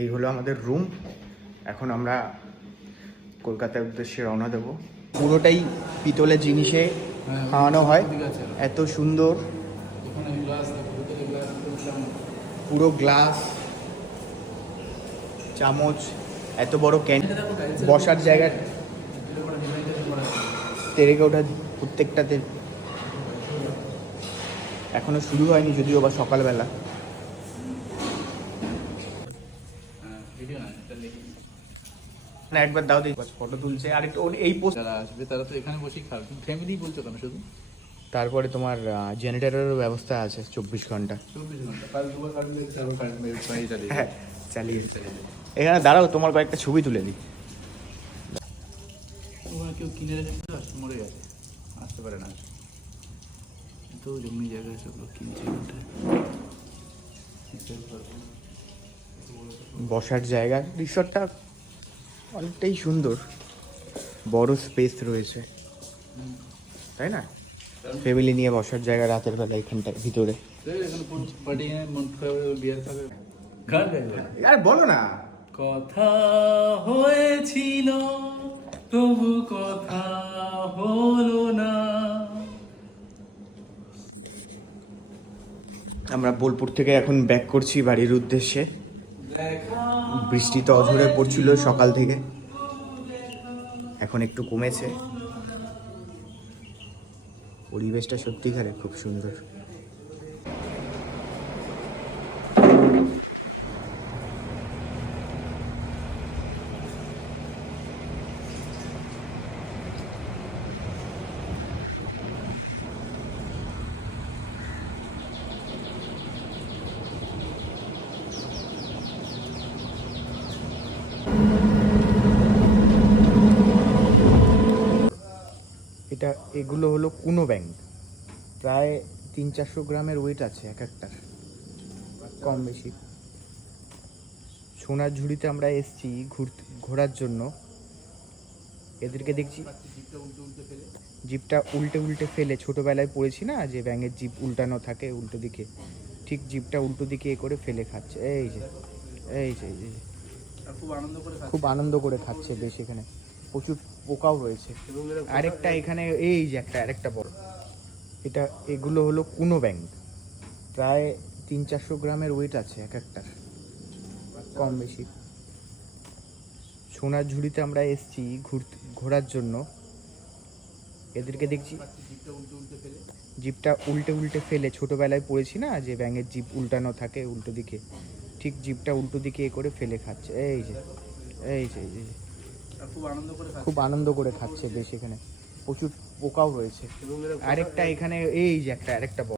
এই হলো আমাদের রুম। এখন আমরা কলকাতার উদ্দেশ্যে রওনা দেব। পুরোটাই পিতলের জিনিসে খাওয়ানো হয়, এত সুন্দর। পুরো গ্লাস, চামচ, এত বড় বসার জায়গা, টেরেকোটা প্রত্যেকটাতে। এখনো শুরু হয়নি যদিও বা সকালবেলা। না একবার দাও দিই, ফটো তুলছে আর একটু এই পোস্ট। যারা আসবে তারা তো এখানে বসেই খাবে। তুমি ফ্যামিলি বলছো কেন শুধু? তারপরে তোমার জেনারেটরেরও ব্যবস্থা আছে 24 ঘন্টা। 24 ঘন্টা কাল দুবার কারেন্ট দিলে তারপর কারেন্ট চালিয়ে হ্যাঁ চালিয়ে এখানে দাঁড়াও, তোমার কয়েকটা ছবি তুলে দিই। ওখানে কেউ কিনে রেখেছে তো, আসতে মরে গেছে, আসতে পারে না। তো জমি জায়গায় সব লোক কিনছে। বসার জায়গা, রিসর্টটা অনেকটাই সুন্দর, বড় স্পেস রয়েছে, তাই না? ফ্যামিলি নিয়ে বসার জায়গা রাতের বেলা এখানটার ভিতরে। আর বলো না, কথা হয়েছিল তবু কথা হলো না। আমরা বোলপুর থেকে এখন ব্যাক করছি বাড়ির উদ্দেশ্যে। বৃষ্টি তো অঝরে পড়ছিল সকাল থেকে, এখন একটু কমেছে। পরিবেশটা সত্যিকারে খুব সুন্দর। এগুলো হলো কুনো ব্যাঙ, প্রায় 300-400 গ্রামের ওয়েট আছে এক একটার, কম বেশি। সোনার ঝুড়িতে আমরা এসছি ঘোরার জন্য। এদেরকে দেখছি জিপটা উল্টে উল্টে ফেলে, ছোটবেলায় পড়েছি না যে ব্যাঙের জিপ উল্টানো থাকে উল্টো দিকে, ঠিক জিপটা উল্টো দিকে এ করে ফেলে খাচ্ছে। এই যে এই যে খুব আনন্দ করে খাচ্ছে বেশ। এখানে প্রচুর পোকাও রয়েছে। আরেকটা এখানে এই যে আরেকটা বড়, এগুলো হলো কুনো ব্যাঙ, প্রায় 300-400 গ্রামের ওয়েট আছে এক একটার, কম বেশি। সোনার ঝুড়িতে আমরা এসছি ঘোরার জন্য। এদেরকে দেখছি জিপটা উল্টে উল্টে ফেলে, ছোটবেলায় পড়েছি না যে ব্যাঙের জিপ উল্টানো থাকে উল্টো দিকে, ঠিক জিপটা উল্টো দিকে এ করে ফেলে খাচ্ছে। এই যে এই যে খুব আনন্দ করে খাচ্ছে বেশ। এখানে প্রচুর পোকাও রয়েছে। আরেকটা এখানে এই যে আরেকটা বড়।